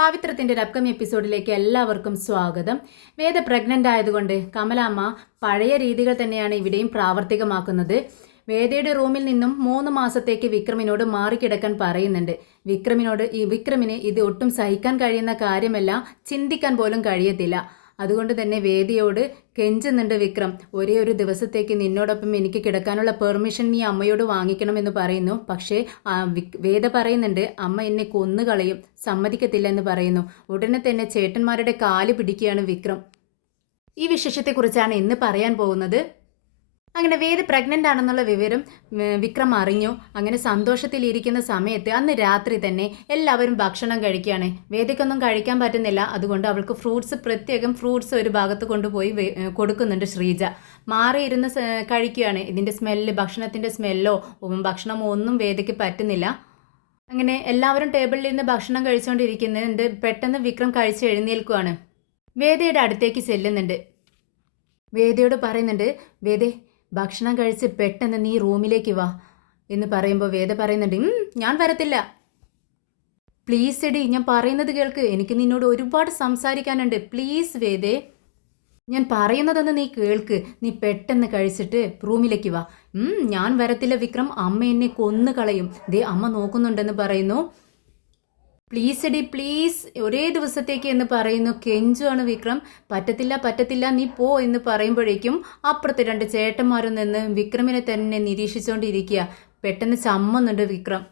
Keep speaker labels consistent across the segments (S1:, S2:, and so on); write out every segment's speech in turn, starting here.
S1: പാവിത്രത്തിന്റെ ഒരു അപ്കമിങ് എപ്പിസോഡിലേക്ക് എല്ലാവർക്കും സ്വാഗതം. വേദ പ്രഗ്നന്റ് ആയതുകൊണ്ട് കമലാമ്മ പഴയ രീതികൾ തന്നെയാണ് ഇവിടെയും പ്രാവർത്തികമാക്കുന്നത്. വേദയുടെ റൂമിൽ നിന്നും മൂന്ന് മാസത്തേക്ക് വിക്രമിനോട് മാറിക്കിടക്കാൻ പറയുന്നുണ്ട്. വിക്രമിനോട് ഈ വിക്രമിന് ഇത് ഒട്ടും സഹിക്കാൻ കഴിയുന്ന കാര്യമല്ല ചിന്തിക്കാൻ പോലും കഴിയത്തില്ല. അതുകൊണ്ട് തന്നെ വേദിയോട് കെഞ്ചുന്നുണ്ട് വിക്രം. ഒരേ ഒരു ദിവസത്തേക്ക് നിന്നോടൊപ്പം എനിക്ക് കിടക്കാനുള്ള പെർമിഷൻ നീ അമ്മയോട് വാങ്ങിക്കണമെന്ന് പറയുന്നു. പക്ഷേ വേദ പറയുന്നുണ്ട് അമ്മ എന്നെ കൊന്നുകളയും സമ്മതിക്കത്തില്ല എന്ന് പറയുന്നു. ഉടനെ തന്നെ ചേട്ടന്മാരുടെ കാൽ പിടിക്കുകയാണ് വിക്രം. ഈ വിശേഷത്തെക്കുറിച്ചാണ് ഇന്ന് പറയാൻ പോകുന്നത്. അങ്ങനെ വേദ പ്രഗ്നന്റ് ആണെന്നുള്ള വിവരം വിക്രം അറിഞ്ഞു. അങ്ങനെ സന്തോഷത്തിലിരിക്കുന്ന സമയത്ത് അന്ന് രാത്രി തന്നെ എല്ലാവരും ഭക്ഷണം കഴിക്കുകയാണ്. വേദയ്ക്കൊന്നും കഴിക്കാൻ പറ്റുന്നില്ല. അതുകൊണ്ട് അവൾക്ക് ഫ്രൂട്ട്സ് പ്രത്യേകം ഫ്രൂട്ട്സ് ഒരു ഭാഗത്ത് കൊണ്ടുപോയി കൊടുക്കുന്നുണ്ട് ശ്രീജ. മാറിയിരുന്ന് കഴിക്കുകയാണ്. ഇതിന്റെ സ്മെല്ല് ഭക്ഷണത്തിന്റെ സ്മെല്ലോ ഭക്ഷണമോ ഒന്നും വേദയ്ക്ക് പറ്റുന്നില്ല. അങ്ങനെ എല്ലാവരും ടേബിളിൽ ഇരുന്ന് ഭക്ഷണം കഴിച്ചുകൊണ്ടിരിക്കുന്നുണ്ട് പെട്ടെന്ന് വിക്രം കഴിച്ച് എഴുന്നേൽക്കുകയാണ് വേദയുടെ അടുത്തേക്ക് ചെല്ലുന്നുണ്ട്. വേദയോട് പറയുന്നുണ്ട് വേദേ ഭക്ഷണം കഴിച്ച് പെട്ടെന്ന് നീ റൂമിലേക്ക് വാ എന്ന് പറയുമ്പോൾ വേദ പറയുന്നുണ്ട് ഞാൻ വരത്തില്ല. പ്ലീസ് എടി ഞാൻ പറയുന്നത് കേൾക്ക്. എനിക്ക് നിന്നോട് ഒരുപാട് സംസാരിക്കാനുണ്ട്. പ്ലീസ് വേദേ. ഞാൻ പറയുന്നതൊന്ന് നീ കേൾക്ക്. നീ പെട്ടെന്ന് കഴിച്ചിട്ട് റൂമിലേക്ക് വാ. ഞാൻ വരത്തില്ല വിക്രം. അമ്മ എന്നെ കൊന്നു കളയും ദേ അമ്മ നോക്കുന്നുണ്ടെന്ന് പറയുന്നു. പ്ലീസ് എടി പ്ലീസ് ഒരേ ദിവസത്തേക്ക് എന്ന് പറയുന്നു കെഞ്ചുവാണ് വിക്രം. പറ്റത്തില്ല പറ്റത്തില്ല നീ പോ എന്ന് പറയുമ്പോഴേക്കും അപ്പുറത്തെ രണ്ട് ചേട്ടന്മാരും നിന്ന് വിക്രമിനെ തന്നെ നിരീക്ഷിച്ചുകൊണ്ടിരിക്കുക പെട്ടെന്ന് ചമ്മുന്നുണ്ട് വിക്രം.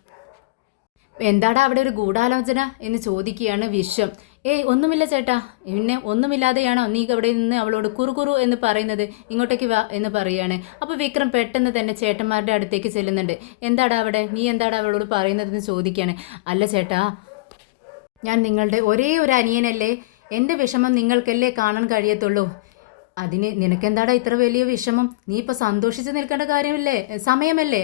S1: എന്താടാ അവിടെ ഒരു ഗൂഢാലോചന എന്ന് ചോദിക്കുകയാണ് വിശ്വം. ഏയ് ഒന്നുമില്ല ചേട്ടാ. പിന്നെ ഒന്നുമില്ലാതെയാണോ നീ അവിടെ നിന്ന് അവളോട് കുറുകുറു എന്ന് പറയുന്നത്? ഇങ്ങോട്ടേക്ക് വാ എന്ന് പറയുകയാണ്. അപ്പോൾ വിക്രം പെട്ടെന്ന് തന്നെ ചേട്ടന്മാരുടെ അടുത്തേക്ക് ചെല്ലുന്നുണ്ട്. എന്താടാ അവിടെ? നീ എന്താടാ അവളോട് പറയുന്നതെന്ന് ചോദിക്കുകയാണ്. അല്ല ചേട്ടാ ഞാൻ നിങ്ങളുടെ ഒരേ ഒരു അനിയനല്ലേ? എന്റെ വിഷമം നിങ്ങൾക്കല്ലേ കാണാൻ കഴിയത്തുള്ളൂ. അതിന് നിനക്കെന്താടാ ഇത്ര വലിയ വിഷമം? നീ ഇപ്പോൾ സന്തോഷിച്ച് നിൽക്കേണ്ട കാര്യമില്ലേ? സമയമല്ലേ?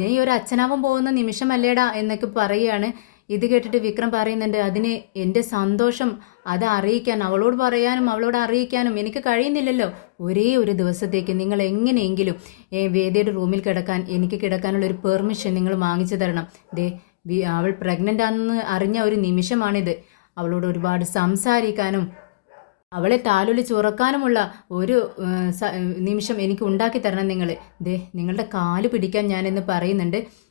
S1: നീ ഒരു അച്ഛനാവും പോകുന്ന നിമിഷമല്ലേടാ എന്നൊക്കെ പറയുകയാണ് ഇത് കേട്ടിട്ട് വിക്രം പറയുന്നുണ്ട് അതിന് എന്റെ സന്തോഷം അത് അറിയിക്കാൻ അവളോട് പറയാനും അവളോട് അറിയിക്കാനും എനിക്ക് കഴിയുന്നില്ലല്ലോ. ഒരേ ഒരു ദിവസത്തേക്ക് നിങ്ങൾ എങ്ങനെയെങ്കിലും വേദയുടെ റൂമിൽ കിടക്കാൻ എനിക്ക് കിടക്കാനുള്ള ഒരു പെർമിഷൻ നിങ്ങൾ വാങ്ങിച്ചു തരണം. ദേ അവൾ പ്രഗ്നന്റ് ആണെന്ന് അറിഞ്ഞ ഒരു നിമിഷമാണിത്. അവളോട് ഒരുപാട് സംസാരിക്കാനും അവളെ താലൊലി ചുറക്കാനുമുള്ള ഒരു നിമിഷം എനിക്ക് ഉണ്ടാക്കി തരണം നിങ്ങൾ ദേ നിങ്ങളുടെ കാൽ പിടിക്കാൻ ഞാനെന്ന് പറയുന്നുണ്ട്.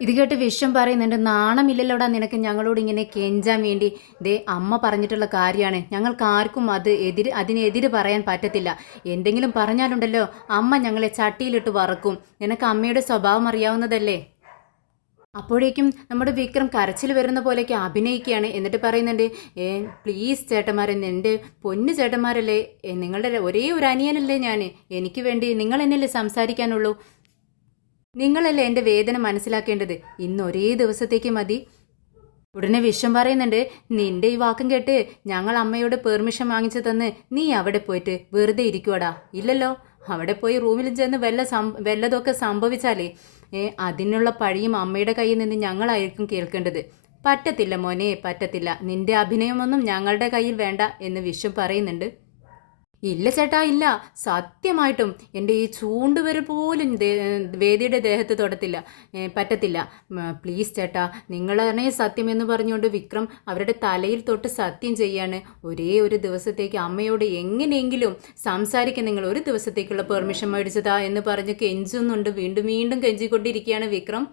S1: ഇത് കേട്ട് വിഷം പറയുന്നുണ്ട് നാണമില്ലല്ലോടാ നിനക്ക് ഞങ്ങളോട് ഇങ്ങനെ കെഞ്ചാൻ വേണ്ടി. ദേ അമ്മ പറഞ്ഞിട്ടുള്ള കാര്യമാണ്. ഞങ്ങൾക്ക് ആർക്കും അത് എതിര് അതിനെതിര് പറയാൻ പറ്റത്തില്ല. എന്തെങ്കിലും പറഞ്ഞാലുണ്ടല്ലോ അമ്മ ഞങ്ങളെ ചട്ടിയിലിട്ട് വറക്കും. നിനക്ക് അമ്മയുടെ സ്വഭാവം അറിയാവുന്നതല്ലേ? അപ്പോഴേക്കും നമ്മുടെ വിക്രം കരച്ചിൽ വരുന്ന പോലെയൊക്കെ അഭിനയിക്കുകയാണ്. എന്നിട്ട് പറയുന്നുണ്ട് ഏ പ്ലീസ് ചേട്ടന്മാരെ എന്റെ പൊന്നു ചേട്ടന്മാരല്ലേ നിങ്ങളുടെ ഒരേ ഒരു അനിയനല്ലേ ഞാൻ എനിക്ക് വേണ്ടി നിങ്ങൾ എന്നല്ലേ സംസാരിക്കാനുള്ളൂ? നിങ്ങളല്ലേ എന്റെ വേദന മനസ്സിലാക്കേണ്ടത്? ഇന്ന് ഒരേ ദിവസത്തേക്ക് മതി. ഉടനെ വിഷം പറയുന്നുണ്ട് നിന്റെ ഈ വാക്കും കേട്ട് ഞങ്ങൾ അമ്മയോട് പെർമിഷൻ വാങ്ങിച്ചു തന്ന് നീ അവിടെ പോയിട്ട് വെറുതെ ഇരിക്കുവാടാ. ഇല്ലല്ലോ അവിടെ പോയി റൂമിൽ ചെന്ന് വല്ല സം വല്ലതൊക്കെ സംഭവിച്ചാലേ അതിനുള്ള പഴിയും അമ്മയുടെ കയ്യിൽ നിന്ന് ഞങ്ങളായിരിക്കും കേൾക്കേണ്ടത്. പറ്റത്തില്ല മോനെ പറ്റത്തില്ല. നിന്റെ അഭിനയമൊന്നും ഞങ്ങളുടെ കയ്യിൽ വേണ്ട എന്ന് വിശ്വം പറയുന്നുണ്ട്. ഇല്ല ചേട്ടാ ഇല്ല. സത്യമായിട്ടും എന്റെ ഈ ചൂണ്ടുവരൽ പോലും വേദിയുടെ ദേഹത്ത് തൊടത്തില്ല പറ്റത്തില്ല. പ്ലീസ് ചേട്ടാ നിങ്ങളാണേ സത്യം എന്ന് പറഞ്ഞുകൊണ്ട് വിക്രം അവരുടെ തലയിൽ തൊട്ട് സത്യം ചെയ്യാണ്. ഒരേ ഒരു ദിവസത്തേക്ക് അമ്മയോട് എങ്ങനെയെങ്കിലും സംസാരിക്കാൻ നിങ്ങൾ ഒരു ദിവസത്തേക്കുള്ള പെർമിഷൻ മേടിച്ചതാ എന്ന് പറഞ്ഞ് കെഞ്ചുന്നുണ്ട്. വീണ്ടും വീണ്ടും കെഞ്ചിക്കൊണ്ടിരിക്കുകയാണ് വിക്രം.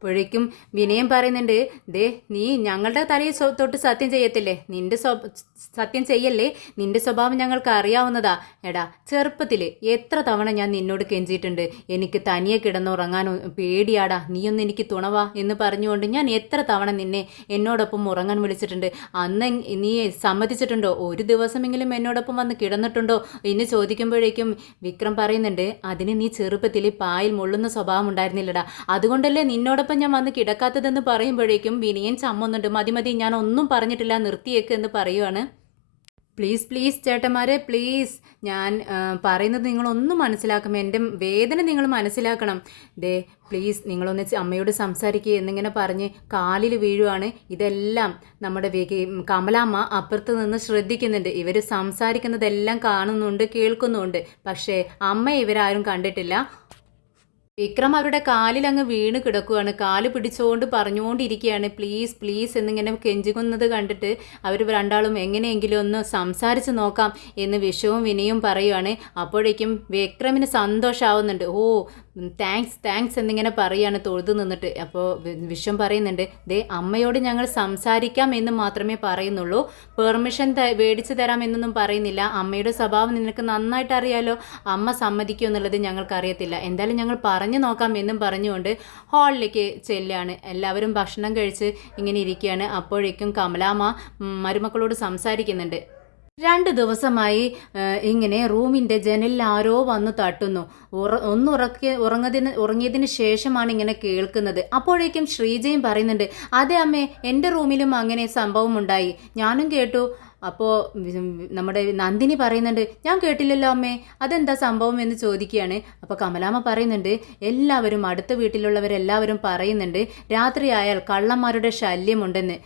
S1: അപ്പോഴേക്കും വിനയം പറയുന്നുണ്ട് ദേ നീ ഞങ്ങളുടെ തലയിൽ തൊട്ട് സത്യം ചെയ്യത്തില്ലേ? നിന്റെ സത്യം ചെയ്യല്ലേ? നിന്റെ സ്വഭാവം ഞങ്ങൾക്ക് അറിയാവുന്നതാ. എടാ ചെറുപ്പത്തിൽ എത്ര തവണ ഞാൻ നിന്നോട് കെഞ്ചിയിട്ടുണ്ട്. എനിക്ക് തനിയെ കിടന്നുറങ്ങാൻ പേടിയാടാ. നീയൊന്ന് എനിക്ക് തുണവാ എന്ന് പറഞ്ഞുകൊണ്ട് ഞാൻ എത്ര തവണ നിന്നെ എന്നോടൊപ്പം ഉറങ്ങാൻ വിളിച്ചിട്ടുണ്ട്. അന്ന് നീ സമ്മതിച്ചിട്ടുണ്ടോ? ഒരു ദിവസമെങ്കിലും എന്നോടൊപ്പം വന്ന് കിടന്നിട്ടുണ്ടോ? എന്ന് ചോദിക്കുമ്പോഴേക്കും വിക്രം പറയുന്നുണ്ട് അതിന് നീ ചെറുപ്പത്തിൽ പായിൽ മുള്ളുന്ന സ്വഭാവം ഉണ്ടായിരുന്നില്ലടാ. അതുകൊണ്ടല്ലേ നിന്നോടൊപ്പം ഞാൻ വന്ന് കിടക്കാത്തതെന്ന് പറയുമ്പോഴേക്കും വിനയൻ ചമ്മുന്നുണ്ട്. മതി മതി ഞാൻ ഒന്നും പറഞ്ഞിട്ടില്ല നിർത്തിയേക്ക് എന്ന് പറയുവാണ്. പ്ലീസ് പ്ലീസ് ചേട്ടന്മാരെ പ്ലീസ്. ഞാൻ പറയുന്നത് നിങ്ങളൊന്നും മനസ്സിലാക്കും. എന്റെ വേദന നിങ്ങൾ മനസ്സിലാക്കണം. ദേ പ്ലീസ് നിങ്ങളൊന്ന് അമ്മയോട് സംസാരിക്കുക എന്നിങ്ങനെ പറഞ്ഞ് കാലിൽ വീഴുവാണ്. ഇതെല്ലാം നമ്മുടെ കമലാമ്മ അപ്പുറത്ത് നിന്ന് ശ്രദ്ധിക്കുന്നുണ്ട്. ഇവർ സംസാരിക്കുന്നതെല്ലാം കാണുന്നുണ്ട് കേൾക്കുന്നുണ്ട്. പക്ഷേ അമ്മ ഇവരാരും കണ്ടിട്ടില്ല. വിക്രം അവരുടെ കാലിൽ അങ്ങ് വീണ് കിടക്കുകയാണ് കാൽ പിടിച്ചുകൊണ്ട് പറഞ്ഞുകൊണ്ടിരിക്കുകയാണ്. പ്ലീസ് പ്ലീസ് എന്നിങ്ങനെ കെഞ്ചുകുന്നത് കണ്ടിട്ട് അവർ രണ്ടാളും എങ്ങനെയെങ്കിലും ഒന്ന് സംസാരിച്ച് നോക്കാം എന്ന് വിഷവും വിനയും പറയുവാണ്. അപ്പോഴേക്കും വിക്രമിന് സന്തോഷമാവുന്നുണ്ട് ഓ താങ്ക്സ് താങ്ക്സ് എന്നിങ്ങനെ പറയാണ് തൊഴുതു നിന്നിട്ട്. അപ്പോൾ വിശ്വം പറയുന്നുണ്ട് ദേ അമ്മയോട് ഞങ്ങൾ സംസാരിക്കാം എന്ന് മാത്രമേ പറയുന്നുള്ളൂ. പെർമിഷൻ മേടിച്ചു തരാം എന്നൊന്നും പറയുന്നില്ല. അമ്മയുടെ സ്വഭാവം നിനക്ക് നന്നായിട്ട് അറിയാലോ. അമ്മ സമ്മതിക്കുമോ എന്നുള്ളത് ഞങ്ങൾക്ക് അറിയത്തില്ല എന്തായാലും ഞങ്ങൾ പറഞ്ഞു നോക്കാം എന്നും പറഞ്ഞുകൊണ്ട് ഹാളിലേക്ക് ചെല്ലുകയാണ് എല്ലാവരും ഭക്ഷണം കഴിച്ച് ഇങ്ങനെ ഇരിക്കുകയാണ് അപ്പോഴേക്കും കമലാമ്മ മരുമക്കളോട് സംസാരിക്കുന്നുണ്ട്. രണ്ട് ദിവസമായി ഇങ്ങനെ റൂമിന്റെ ജനലിൽ ആരോ വന്ന് തട്ടുന്നു. ഒന്ന് ഉറക്കി ഉറങ്ങതിന് ഉറങ്ങിയതിന് ശേഷമാണ് ഇങ്ങനെ കേൾക്കുന്നത്. അപ്പോഴേക്കും ശ്രീജയും പറയുന്നുണ്ട് അതെ അമ്മേ എന്റെ റൂമിലും അങ്ങനെ സംഭവം ഉണ്ടായി. ഞാനും കേട്ടു. അപ്പോൾ നമ്മുടെ നന്ദിനി പറയുന്നുണ്ട് ഞാൻ കേട്ടില്ലല്ലോ അമ്മേ അതെന്താ സംഭവം എന്ന് ചോദിക്കുകയാണ്. അപ്പോൾ കമലാമ്മ പറയുന്നുണ്ട് എല്ലാവരും അടുത്ത വീട്ടിലുള്ളവരെല്ലാവരും പറയുന്നുണ്ട് രാത്രിയായാൽ കള്ളന്മാരുടെ ശല്യമുണ്ടെന്ന്.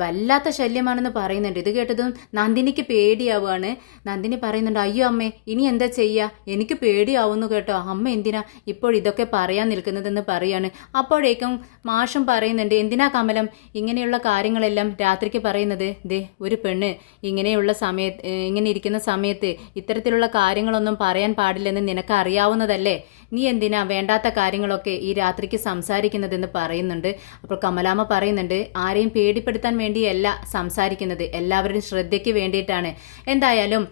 S1: വല്ലാത്ത ശല്യമാണെന്ന് പറയുന്നുണ്ട്. ഇത് കേട്ടതും നന്ദിനിക്ക് പേടിയാവുകയാണ് നന്ദിനി പറയുന്നുണ്ട് അയ്യോ അമ്മേ ഇനി എന്താ ചെയ്യുക എനിക്ക് പേടിയാവുന്നു കേട്ടോ. അമ്മ എന്തിനാ ഇപ്പോൾ ഇതൊക്കെ പറയാൻ നിൽക്കുന്നതെന്ന് പറയാണ്. അപ്പോഴേക്കും മാഷും പറയുന്നുണ്ട് എന്തിനാ കമലം? ഇങ്ങനെയുള്ള കാര്യങ്ങളെല്ലാം രാത്രിക്ക് പറയുന്നത്? ദേ ഒരു പെണ്ണ് ഇങ്ങനെയുള്ള സമയത്ത് ഏ, ഇങ്ങനെ ഇരിക്കുന്ന സമയത്ത് ഇത്തരത്തിലുള്ള കാര്യങ്ങളൊന്നും പറയാൻ പാടില്ലെന്ന് നിനക്ക് അറിയാവുന്നതല്ലേ? നീ എന്തിനാ വേണ്ടാത്ത കാര്യങ്ങളൊക്കെ ഈ രാത്രിക്ക് സംസാരിക്കുന്നതെന്ന് പറയുന്നുണ്ട്? അപ്പോൾ കമലാമ്മ പറയുന്നുണ്ട് ആരെയും പേടിപ്പെടുത്താൻ വേണ്ടിയല്ല സംസാരിക്കുന്നത്. എല്ലാവരുടെയും ശ്രദ്ധയ്ക്ക് വേണ്ടിയിട്ടാണ്. എന്തായാലും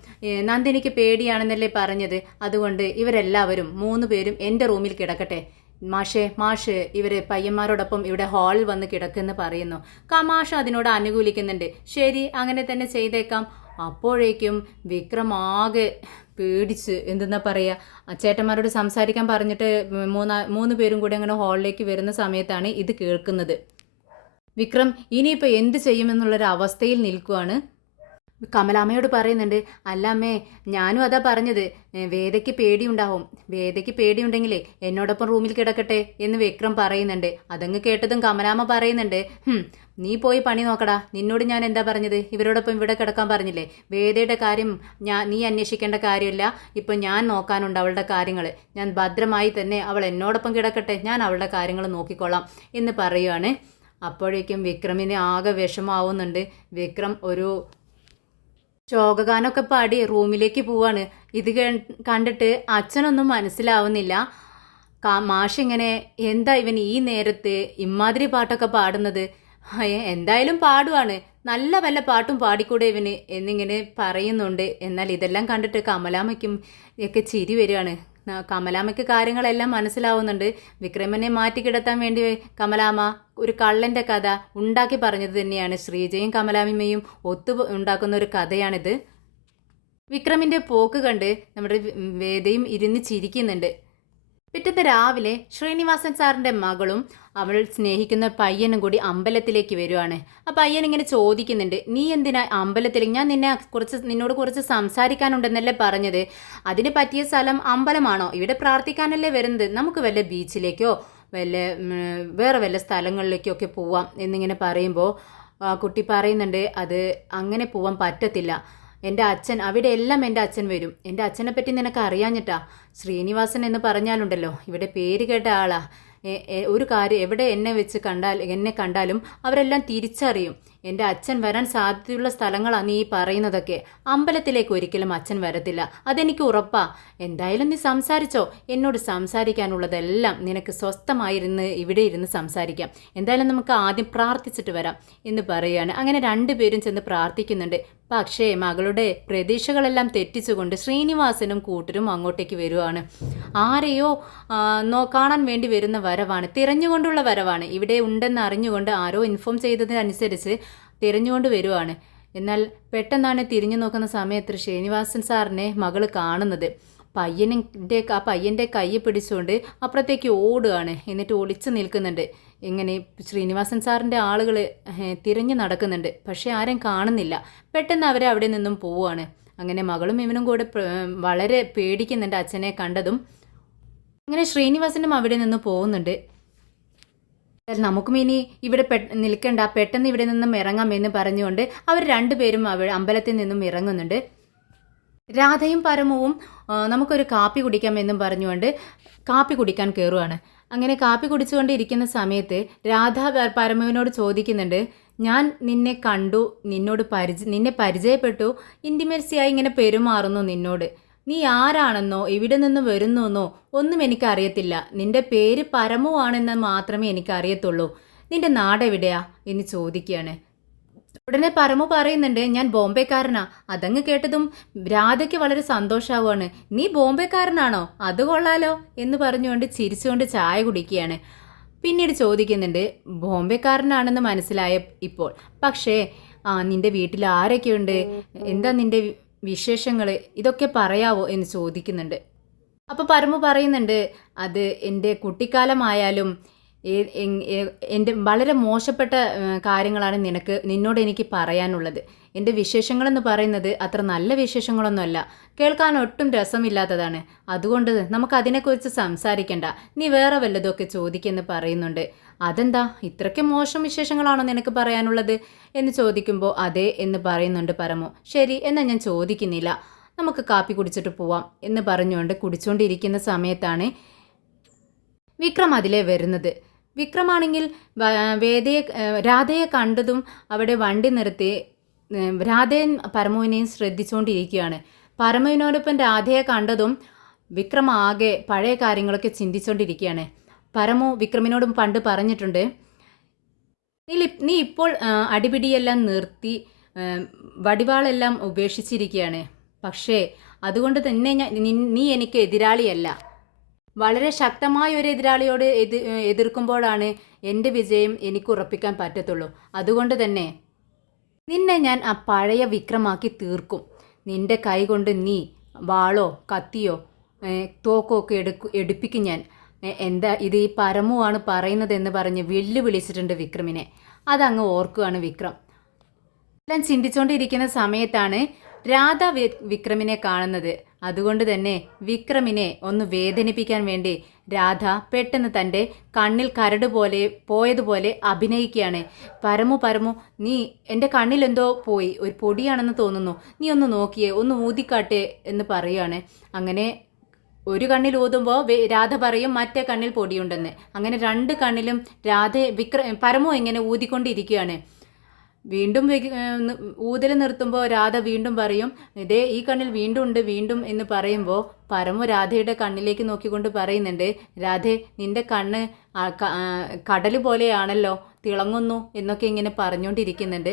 S1: നന്ദിനിക്ക് പേടിയാണെന്നല്ലേ പറഞ്ഞത്. അതുകൊണ്ട് ഇവരെല്ലാവരും മൂന്ന് പേരും എന്റെ റൂമിൽ കിടക്കട്ടെ. മാഷേ മാഷ് ഇവർ പയ്യന്മാരോടൊപ്പം ഇവിടെ ഹാളിൽ വന്ന് കിടക്കുമെന്ന് പറയുന്നു. കമാഷ അതിനോട് അനുകൂലിക്കുന്നുണ്ട്. ശരി അങ്ങനെ തന്നെ ചെയ്തേക്കാം. അപ്പോഴേക്കും വിക്രം ആകെ പേടിച്ച് എന്തെന്നാ പറയുക ചേട്ടന്മാരോട് സംസാരിക്കാൻ പറഞ്ഞിട്ട് മൂന്നാ മൂന്ന് പേരും കൂടി അങ്ങനെ ഹാളിലേക്ക് വരുന്ന സമയത്താണ് ഇത് കേൾക്കുന്നത്. വിക്രം ഇനിയിപ്പോൾ എന്ത് ചെയ്യുമെന്നുള്ളൊരു അവസ്ഥയിൽ നിൽക്കുവാണ്. കമലാമ്മയോട് പറയുന്നുണ്ട് അല്ല അമ്മേ ഞാനും അതാ പറഞ്ഞത്. വേദയ്ക്ക് പേടിയുണ്ടാവും. വേദയ്ക്ക് പേടിയുണ്ടെങ്കിലേ എന്നോടൊപ്പം റൂമിൽ കിടക്കട്ടെ എന്ന് വിക്രം പറയുന്നുണ്ട്. അതങ്ങ് കേട്ടതും കമലാമ്മ പറയുന്നുണ്ട് നീ പോയി പണി നോക്കടാ. നിന്നോട് ഞാൻ എന്താ പറഞ്ഞത്? ഇവരോടൊപ്പം ഇവിടെ കിടക്കാൻ പറഞ്ഞില്ലേ? വേദയുടെ കാര്യം ഞാൻ നീ അന്വേഷിക്കേണ്ട കാര്യമില്ല. ഇപ്പം ഞാൻ നോക്കാനുണ്ട് അവളുടെ കാര്യങ്ങൾ. ഞാൻ ഭദ്രമായി തന്നെ അവൾ എന്നോടൊപ്പം കിടക്കട്ടെ. ഞാൻ അവളുടെ കാര്യങ്ങൾ നോക്കിക്കൊള്ളാം എന്ന് പറയുവാണ്. അപ്പോഴേക്കും വിക്രമിന് ആകെ വിഷമാവുന്നുണ്ട് വിക്രം ഒരു ശോകഗാനമൊക്കെ പാടി റൂമിലേക്ക് പോവാണ്. ഇത് കണ്ടിട്ട് അച്ഛനൊന്നും മനസ്സിലാവുന്നില്ല. മാഷ് ഇങ്ങനെ എന്താ ഇവൻ ഈ നേരത്ത് ഇമ്മാതിരി പാട്ടൊക്കെ പാടുന്നത്? എന്തായാലും പാടുവാണ്. നല്ല വല്ല പാട്ടും പാടിക്കൂടെ ഇവന്? എന്നിങ്ങനെ പറയുന്നുണ്ട്. എന്നാൽ ഇതെല്ലാം കണ്ടിട്ട് കമലാമയ്ക്കും ഒക്കെ ചിരി വരികയാണ്. കമലാമ്മയ്ക്ക് കാര്യങ്ങളെല്ലാം മനസ്സിലാവുന്നുണ്ട്. വിക്രമനെ മാറ്റി കിടത്താൻ വേണ്ടി കമലാമ ഒരു കള്ളന്റെ കഥ ഉണ്ടാക്കി പറഞ്ഞത് തന്നെയാണ്. ശ്രീജയും കമലാമയും ഒത്തു ഉണ്ടാക്കുന്ന ഒരു കഥയാണിത്. വിക്രമിന്റെ പോക്ക് കണ്ട് നമ്മുടെ വേദയും ഇരുന്ന് ചിരിക്കുന്നുണ്ട്. പിറ്റത്തെ രാവിലെ ശ്രീനിവാസൻ സാറിന്റെ മകളും അവൾ സ്നേഹിക്കുന്ന പയ്യനും കൂടി അമ്പലത്തിലേക്ക് വരുവാണ്. ആ പയ്യൻ ഇങ്ങനെ ചോദിക്കുന്നുണ്ട് നീ എന്തിനാ അമ്പലത്തിൽ ഞാൻ നിന്നെ കുറച്ച് നിന്നോട് കുറച്ച് സംസാരിക്കാനുണ്ടെന്നല്ലേ പറഞ്ഞത്? അതിന് പറ്റിയ സ്ഥലം അമ്പലമാണോ? ഇവിടെ പ്രാർത്ഥിക്കാനല്ലേ വരുന്നത്? നമുക്ക് വല്ല ബീച്ചിലേക്കോ വല്ല വേറെ വല്ല സ്ഥലങ്ങളിലേക്കോ ഒക്കെ പോവാം എന്നിങ്ങനെ പറയുമ്പോൾ ആ കുട്ടി പറയുന്നുണ്ട് അത് അങ്ങനെ പോവാൻ പറ്റത്തില്ല. എന്റെ അച്ഛൻ അവിടെ എല്ലാം എന്റെ അച്ഛൻ വരും. എന്റെ അച്ഛനെ പറ്റി നിനക്ക് അറിയാഞ്ഞിട്ടാ ശ്രീനിവാസൻ എന്ന് പറഞ്ഞാലുണ്ടല്ലോ ഇവിടെ പേര് കേട്ട ആളാ. ഒരു കാര്യം എവിടെ എന്നെ വെച്ച് കണ്ടാൽ എന്നെ കണ്ടാലും അവരെല്ലാം തിരിച്ചറിയും. എന്റെ അച്ഛൻ വരാൻ സാധ്യതയുള്ള സ്ഥലങ്ങളാണ് നീ പറയുന്നതൊക്കെ. അമ്പലത്തിലേക്ക് ഒരിക്കലും അച്ഛൻ വരത്തില്ല. അതെനിക്ക് ഉറപ്പാ. എന്തായാലും നീ സംസാരിച്ചോ. എന്നോട് സംസാരിക്കാനുള്ളതെല്ലാം നിനക്ക് സ്വസ്ഥമായിരുന്ന് ഇവിടെ ഇരുന്ന് സംസാരിക്കാം. എന്തായാലും നമുക്ക് ആദ്യം പ്രാർത്ഥിച്ചിട്ട് വരാം എന്ന് പറയുകയാണ്. അങ്ങനെ രണ്ടുപേരും ചെന്ന് പ്രാർത്ഥിക്കുന്നുണ്ട്. പക്ഷേ മകളുടെ പ്രതീക്ഷകളെല്ലാം തെറ്റിച്ചുകൊണ്ട് ശ്രീനിവാസനും കൂട്ടരും അങ്ങോട്ടേക്ക് വരുവാണ്. ആരെയോ നോ കാണാൻ വേണ്ടി വരുന്ന വരവാണ്. തിരഞ്ഞുകൊണ്ടുള്ള വരവാണ്. ഇവിടെ ഉണ്ടെന്ന് അറിഞ്ഞുകൊണ്ട് ആരോ ഇൻഫോം ചെയ്തതിനനുസരിച്ച് തിരഞ്ഞുകൊണ്ട് വരുവാണ്. എന്നാൽ പെട്ടെന്നാണ് തിരിഞ്ഞു നോക്കുന്ന സമയത്ത് ശ്രീനിവാസൻ സാറിനെ മകൾ കാണുന്നത്. പയ്യനിന്റെ ആ പയ്യന്റെ കൈ പിടിച്ചുകൊണ്ട് അപ്പുറത്തേക്ക് ഓടുകയാണ് എന്നിട്ട് ഒളിച്ചു നിൽക്കുന്നുണ്ട്. ഇങ്ങനെ ശ്രീനിവാസൻ സാറിന്റെ ആളുകൾ തിരഞ്ഞു നടക്കുന്നുണ്ട്. പക്ഷേ ആരും കാണുന്നില്ല. പെട്ടെന്ന് അവർ അവിടെ നിന്നും പോവുകയാണ് അങ്ങനെ മകളും ഇവനും കൂടെ വളരെ പേടിക്കുന്നുണ്ട് അച്ഛനെ കണ്ടതും. അങ്ങനെ ശ്രീനിവാസനും അവിടെ നിന്ന് പോകുന്നുണ്ട്. നമുക്കും ഇനി ഇവിടെ പെ നിൽക്കണ്ട. പെട്ടെന്ന് ഇവിടെ നിന്നും ഇറങ്ങാം എന്ന് പറഞ്ഞുകൊണ്ട് അവർ രണ്ടുപേരും അവ അമ്പലത്തിൽ നിന്നും ഇറങ്ങുന്നുണ്ട്. രാധയും പരമവും നമുക്കൊരു കാപ്പി കുടിക്കാമെന്നും പറഞ്ഞുകൊണ്ട് കാപ്പി കുടിക്കാൻ കയറുവാണ് അങ്ങനെ കാപ്പി കുടിച്ചുകൊണ്ടിരിക്കുന്ന സമയത്ത് രാധ പരമവിനോട് ചോദിക്കുന്നുണ്ട് ഞാൻ നിന്നെ കണ്ടു നിന്നോട് പരിചയ നിന്നെ പരിചയപ്പെട്ടു ഇന്റിമേറ്റ്സിയായി ഇങ്ങനെ പെരുമാറുന്നു നിന്നോട്. നീ ആരാണെന്നോ എവിടെ നിന്ന് വരുന്നുവെന്നോ ഒന്നും എനിക്കറിയത്തില്ല. നിന്റെ പേര് പരമു ആണെന്ന് മാത്രമേ എനിക്കറിയത്തുള്ളൂ. നിന്റെ നാടെവിടെയാ? എന്ന് ചോദിക്കുകയാണ്. ഉടനെ പരമു പറയുന്നുണ്ട് ഞാൻ ബോംബെക്കാരനാ. അതങ്ങ് കേട്ടതും രാധയ്ക്ക് വളരെ സന്തോഷാവുകയാണ്. നീ ബോംബെക്കാരനാണോ? അത് കൊള്ളാലോ? എന്ന് പറഞ്ഞുകൊണ്ട് ചിരിച്ചുകൊണ്ട് ചായ കുടിക്കുകയാണ്. പിന്നീട് ചോദിക്കുന്നുണ്ട് ബോംബെക്കാരനാണെന്ന് മനസ്സിലായ ഇപ്പോൾ? പക്ഷേ ആ നിന്റെ വീട്ടിൽ ആരൊക്കെയുണ്ട്? എന്താ നിന്റെ വിശേഷങ്ങൾ ഇതൊക്കെ പറയാവോ എന്ന് ചോദിക്കുന്നുണ്ട്. അപ്പോൾ പരമു പറയുന്നുണ്ട് അത് എന്റെ കുട്ടിക്കാലമായാലും എന്റെ വളരെ മോശപ്പെട്ട കാര്യങ്ങളാണ് നിനക്ക് നിന്നോട് എനിക്ക് പറയാനുള്ളത്. എന്റെ വിശേഷങ്ങളെന്ന് പറയുന്നത് അത്ര നല്ല വിശേഷങ്ങളൊന്നുമല്ല. കേൾക്കാൻ ഒട്ടും രസമില്ലാത്തതാണ്. അതുകൊണ്ട് നമുക്ക് അതിനെക്കുറിച്ച് സംസാരിക്കണ്ട. നീ വേറെ വല്ലതൊക്കെ ചോദിക്കെന്ന് പറയുന്നുണ്ട്. അതെന്താ? ഇത്രയ്ക്ക് മോശം വിശേഷങ്ങളാണോ നിനക്ക് പറയാനുള്ളത്? എന്ന് ചോദിക്കുമ്പോൾ അതെ എന്ന് പറയുന്നുണ്ട് പരമു. ശരി എന്നാൽ ഞാൻ ചോദിക്കുന്നില്ല. നമുക്ക് കാപ്പി കുടിച്ചിട്ട് പോവാം എന്ന് പറഞ്ഞുകൊണ്ട് കുടിച്ചുകൊണ്ടിരിക്കുന്ന സമയത്താണ് വിക്രം അതിലെ വരുന്നത്. വിക്രമാണെങ്കിൽ വേദയെ രാധയെ കണ്ടതും അവിടെ വണ്ടി നിർത്തി രാധയും പരമുവിനെയും ശ്രദ്ധിച്ചുകൊണ്ടിരിക്കുകയാണ് പരമുവിനോടൊപ്പം രാധയെ കണ്ടതും വിക്രം ആകെ പഴയ കാര്യങ്ങളൊക്കെ ചിന്തിച്ചുകൊണ്ടിരിക്കുകയാണ് പരമു വിക്രമിനോടും പണ്ട് പറഞ്ഞിട്ടുണ്ട് നീ നീ ഇപ്പോൾ അടിപിടിയെല്ലാം നിർത്തി വടിവാളെല്ലാം ഉപേക്ഷിച്ചിരിക്കുകയാണ് പക്ഷേ അതുകൊണ്ട് തന്നെ ഞാൻ നീ എനിക്ക് എതിരാളിയല്ല. വളരെ ശക്തമായ ഒരു എതിരാളിയോട് എതി എതിർക്കുമ്പോഴാണ് എന്റെ വിജയം എനിക്ക് ഉറപ്പിക്കാൻ പറ്റത്തുള്ളൂ. അതുകൊണ്ട് തന്നെ നിന്നെ ഞാൻ ആ പഴയ വിക്രമാക്കി തീർക്കും. നിന്റെ കൈ കൊണ്ട് നീ വാളോ കത്തിയോ തോക്കോ ഒക്കെ എടുക്കു എടുപ്പിക്കും ഞാൻ. എന്താ ഇത് ഈ പരമുവാണ് പറയുന്നതെന്ന് പറഞ്ഞ് വെല്ലുവിളിച്ചിട്ടുണ്ട് വിക്രമിനെ. അതങ്ങ് ഓർക്കുകയാണ് വിക്രം. എല്ലാം ചിന്തിച്ചുകൊണ്ടിരിക്കുന്ന സമയത്താണ് രാധ വിക്രമിനെ കാണുന്നത്. അതുകൊണ്ട് തന്നെ വിക്രമിനെ ഒന്ന് വേദനിപ്പിക്കാൻ വേണ്ടി രാധ പെട്ടെന്ന് തന്റെ കണ്ണിൽ കരട് പോലെ പോയതുപോലെ അഭിനയിക്കുകയാണ്. പരമു പരമു നീ എന്റെ കണ്ണിലെന്തോ പോയി. ഒരു പൊടിയാണെന്ന് തോന്നുന്നു. നീ ഒന്ന് നോക്കിയേ ഒന്ന് ഊതിക്കാട്ടെ എന്ന് പറയുകയാണ് അങ്ങനെ ഒരു കണ്ണിൽ ഊതുമ്പോൾ രാധ പറയും മറ്റേ കണ്ണിൽ പൊടിയുണ്ടെന്ന്. അങ്ങനെ രണ്ട് കണ്ണിലും രാധ വിക്ര പരമോ ഇങ്ങനെ ഊതിക്കൊണ്ടിരിക്കുകയാണ്. വീണ്ടും ഊതൽ നിർത്തുമ്പോൾ രാധ വീണ്ടും പറയും ഇതേ ഈ കണ്ണിൽ വീണ്ടും ഉണ്ട് വീണ്ടും എന്ന് പറയുമ്പോൾ പരമു രാധയുടെ കണ്ണിലേക്ക് നോക്കിക്കൊണ്ട് പറയുന്നുണ്ട് രാധേ നിന്റെ കണ്ണ് കടൽ പോലെയാണല്ലോ തിളങ്ങുന്നു എന്നൊക്കെ ഇങ്ങനെ പറഞ്ഞുകൊണ്ടിരിക്കുന്നുണ്ട്.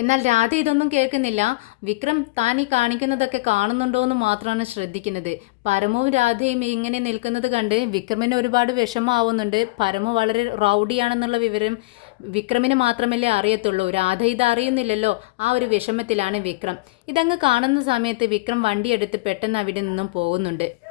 S1: എന്നാൽ രാധ ഇതൊന്നും കേൾക്കുന്നില്ല. വിക്രം താൻ ഈ കാണിക്കുന്നതൊക്കെ കാണുന്നുണ്ടോ എന്ന് മാത്രമാണ് ശ്രദ്ധിക്കുന്നത്. പരമവും രാധയും ഇങ്ങനെ നിൽക്കുന്നത് കണ്ട് വിക്രമിന് ഒരുപാട് വിഷമാവുന്നുണ്ട് പരമ വളരെ റൗഡിയാണെന്നുള്ള വിവരം വിക്രമിന് മാത്രമല്ലേ അറിയത്തുള്ളൂ. രാധ ഇത് അറിയുന്നില്ലല്ലോ. ആ ഒരു വിഷമത്തിലാണ് വിക്രം. ഇതങ്ങ് കാണുന്ന സമയത്ത് വിക്രം വണ്ടിയെടുത്ത് പെട്ടെന്ന് അവിടെ നിന്നും പോകുന്നുണ്ട്.